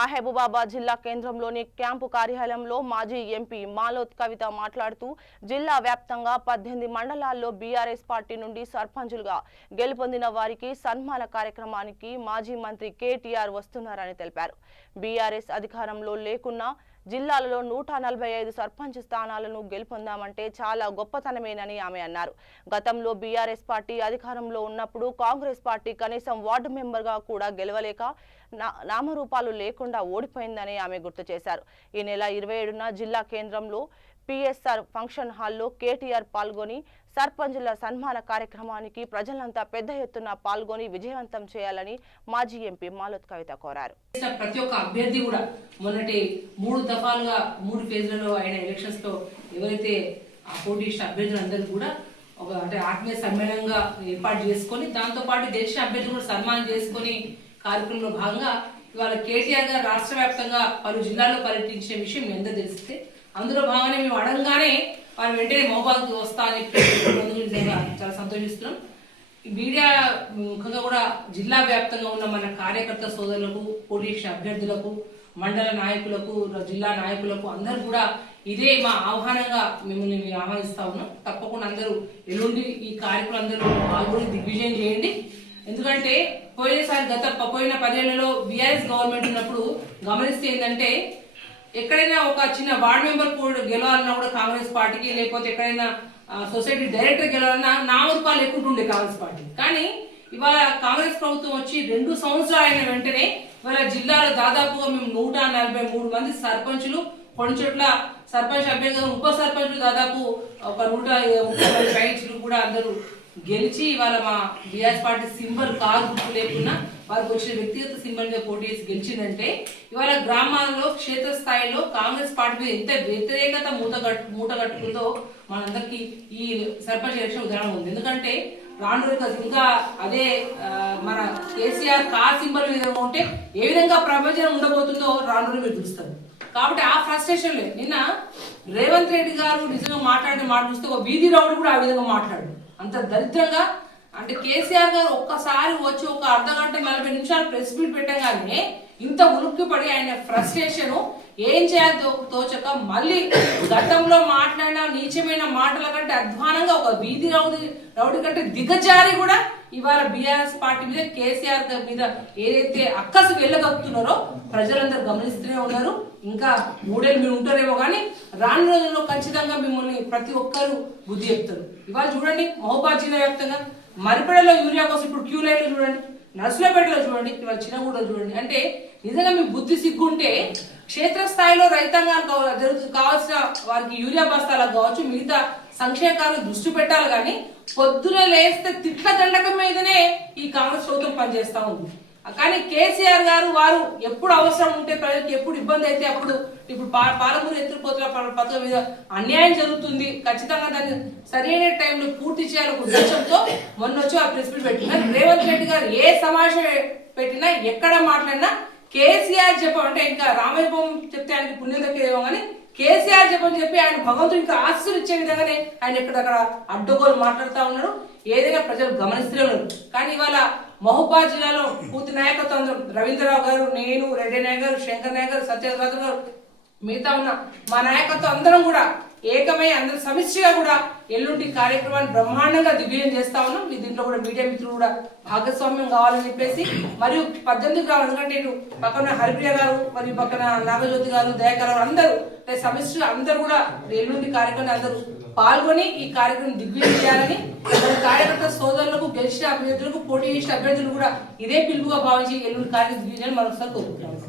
మహబూబాబాద్ జిల్లా కేంద్రంలోని క్యాంపు కార్యాలయంలో మాజీ ఎంపీ మాలోత్ కవిత మాట్లాడుతూ జిల్లా వ్యాప్తంగా 18 మండలాల్లో బీఆర్ఎస్ పార్టీ నుండి సర్పంచులుగా గెలుపొందిన వారికి సన్మాన కార్యక్రమానికి మాజీ మంత్రి కేటీఆర్ వస్తున్నారని తెలిపారు. బీఆర్ఎస్ అధికారంలో లేకున్నా జిల్లాలలో 145 సర్పంచ్ స్థానాలను గెలుపొందామంటే చాలా గొప్పతనమేనని ఆమె అన్నారు. గతంలో బీఆర్ఎస్ పార్టీ అధికారంలో ఉన్నప్పుడు కాంగ్రెస్ పార్టీ కనీసం వార్డు మెంబర్గా కూడా గెలవలేక నామరూపాలు లేకుండా ఓడిపోయిందని ఆమె గుర్తు చేశారు. ఈ నెల 27న జిల్లా కేంద్రంలో పిఎస్ఆర్ ఫంక్షన్ హాల్లో కేటీఆర్ పాల్గొని సర్పంచుల సన్మాన కార్యక్రమానికి ప్రజలంతా పెద్ద ఎత్తున పాల్గొని విజయవంతం చేయాలని మాజీ ఎంపీ మాలోత్ కవిత కోరారు. ప్రతి ఒక్క అభ్యర్థి కూడా మొన్నటి 3 దఫాలుగా 3 ఫేజ్లలో అయిన ఎలక్షన్స్ లో ఎవరైతే పోటీ చేసిన అభ్యర్థులందరూ కూడా ఒక అంటే ఆత్మీయ సమ్మేళనంగా ఏర్పాటు చేసుకొని దాంతో పాటు గెలిచిన అభ్యర్థులు కూడా సన్మానం చేసుకొని కార్యక్రమంలో భాగంగా ఇవాళ కేటీఆర్ గారు రాష్ట్ర వ్యాప్తంగా పలు జిల్లాల్లో పర్యటించే విషయం మీ అందరూ తెలిస్తే అందులో భాగంగానే మేము అడగగానే వారు వెంటనే మోబాద్కి వస్తా అని నిజంగా చాలా సంతోషిస్తున్నాం. మీడియా ముఖంగా కూడా జిల్లా వ్యాప్తంగా ఉన్న మన కార్యకర్త సోదరులకు పోటీ చేసిన అభ్యర్థులకు మండల నాయకులకు జిల్లా నాయకులకు అందరూ కూడా ఇదే మా ఆహ్వానంగా మిమ్మల్ని ఆహ్వానిస్తా ఉన్నాం. తప్పకుండా అందరూ ఎల్లుండి ఈ కార్యక్రమం అందరూ పాల్గొని దిగ్విజయం చేయండి. ఎందుకంటే పోయిన 10 ఏళ్లలో బీఆర్ఎస్ గవర్నమెంట్ ఉన్నప్పుడు గమనిస్తే ఏంటంటే ఎక్కడైనా ఒక చిన్న వార్డ్ మెంబర్ కూడా గెలవాలన్నా కూడా కాంగ్రెస్ పార్టీకి లేకపోతే ఎక్కడైనా సొసైటీ డైరెక్టర్ గెలవాలన్నా 4 రూపాయలు ఎక్కువ ఉండే కాంగ్రెస్ పార్టీ. కానీ ఇవాళ కాంగ్రెస్ ప్రభుత్వం వచ్చి 2 సంవత్సరాలు అయిన వెంటనే ఇవాళ జిల్లాలో దాదాపుగా మేము 143 మంది సర్పంచులు, కొన్ని చోట్ల సర్పంచ్ అభ్యర్థులు, ఉప సర్పంచులు దాదాపు ఒక 130 పైచులు కూడా అందరూ గెలిచి ఇవాళ మా బీఆర్ఎస్ పార్టీ సింబల్ కారు గుర్తు లేకున్నా వారికి వచ్చిన వ్యక్తిగత సింబల్ గా పోటీ చేసి గెలిచిందంటే ఇవాళ గ్రామాల్లో క్షేత్రస్థాయిలో కాంగ్రెస్ పార్టీ మీద ఎంత వ్యతిరేకత మూట కట్టుకుందో మనందరికి ఈ సర్పంచ్ ఎలక్షన్ ఉదాహరణ ఉంది. ఎందుకంటే రాను ఇంకా అదే మన కేసీఆర్ కార్ సింబల్ మీద ఉంటే ఏ విధంగా ప్రపంచం ఉండబోతుందో రాను మీరు చూస్తారు. కాబట్టి ఆ ఫ్రస్ట్రేషన్ లేదు. నిన్న రేవంత్ రెడ్డి గారు నిజంగా మాట్లాడిన మాట చూస్తే ఒక వీధి రౌడ్ కూడా ఆ విధంగా మాట్లాడు. అంత దరిద్రంగా అంటే కేసీఆర్ గారు ఒక్కసారి వచ్చి ఒక అర్ధగంట 40 నిమిషాలు ప్రెస్ మీట్ పెట్టగానే ఇంత ఉలుక్కి పడి ఆయన ఫ్రస్ట్రేషన్ ఏం చేయాలో తోచక మళ్ళీ గతంలో మాట్లాడిన నీచమైన మాటల కంటే అధ్వానంగా ఒక వీధి రౌడీ కంటే దిగజారి కూడా ఇవాళ బీఆర్ఎస్ పార్టీ మీద కేసీఆర్ మీద ఏదైతే అక్కసు వెళ్ళగలుగుతున్నారో ప్రజలందరూ గమనిస్తూనే ఉన్నారు. ఇంకా 3 ఏళ్ళు మీరు ఉంటారేమో కానీ రాను రోజుల్లో ఖచ్చితంగా మిమ్మల్ని ప్రతి ఒక్కరు బుద్ధి చెప్తారు. ఇవాళ చూడండి మహబూబాబాద్ జిల్లా వ్యాప్తంగా మరిపేడలో యూరియా కోసం ఇప్పుడు క్యూ లైన్లు చూడండి, నర్సులపేటలో చూడండి, ఇవాళ చిన్నగూడలో చూడండి. అంటే నిజంగా మీ బుద్ధి సిగ్గుంటే క్షేత్రస్థాయిలో రైతాంగానికి కావాల్సిన వారికి యూరియా బస్తాలకు కావచ్చు మిగతా సంక్షేమాలను దృష్టి పెట్టాలి. కానీ పొద్దున లేస్తే తిట్ల దండకం మీదనే ఈ కాంగ్రెస్ ప్రభుత్వం పనిచేస్తా ఉంది. కానీ కేసీఆర్ గారు వారు ఎప్పుడు అవసరం ఉంటే ప్రజలకు ఎప్పుడు ఇబ్బంది అయితే అప్పుడు ఇప్పుడు పాలమూరు ఎత్తుపోతుల పథకం మీద అన్యాయం జరుగుతుంది, ఖచ్చితంగా దాన్ని సరైన టైంలో పూర్తి చేయాలనే ఉద్దేశంతో మొన్న వచ్చి ఆ ప్రెస్ మీట్ పెట్టినా రేవంత్ రెడ్డి గారు ఏ సమావేశం పెట్టినా ఎక్కడ మాట్లాడినా కేసీఆర్ చెప్పమంటే ఇంకా రామయ్యపం చెప్తే ఆయనకి పుణ్యం దక్కేదేమో కానీ కేసీఆర్ చెప్పని చెప్పి ఆయన భగవంతుడు ఇంకా ఆశీస్సులు ఇచ్చే విధంగానే ఆయన ఎక్కడక్కడ అడ్డుగోలు మాట్లాడుతూ ఉన్నాడు. ఏదైనా ప్రజలు గమనిస్తూనే ఉన్నారు. కానీ ఇవాళ మహబూబాబాద్ జిల్లాలో పూర్తి నాయకత్వం అందరం రవీంద్రరావు గారు, నేను, రెడ్డి నాయక్ గారు, శంకర్ నాయక్ గారు, సత్యరాజు గారు, మిగతా ఉన్న మా నాయకత్వం అందరం కూడా ఏకమై అందరు సమిష్టిగా కూడా ఎల్లుండి కార్యక్రమాన్ని బ్రహ్మాండంగా దిగ్విజయం చేస్తా ఉన్నాం. మీ దీంట్లో కూడా మీడియా మిత్రులు కూడా భాగస్వామ్యం కావాలని చెప్పేసి మరియు 18కి రావాలి. ఎందుకంటే ఇటు పక్కన హరిప్రియ గారు మరియు పక్కన నాగజ్యోతి గారు, దయాకర్ గారు అందరూ సమిష్టిగా అందరూ కూడా ఎల్లుండి కార్యక్రమాన్ని అందరూ పాల్గొని ఈ కార్యక్రమం దిగ్విజయం చేయాలని కార్యకర్త సోదరులకు గెలిచిన అభ్యర్థులకు పోటీ చేసిన అభ్యర్థులు కూడా ఇదే పిలుపుగా భావించి ఎల్లుండి కార్యక్రమం దిగ్విజయాన్ని మరొకసారి కోరుకుంటున్నాం.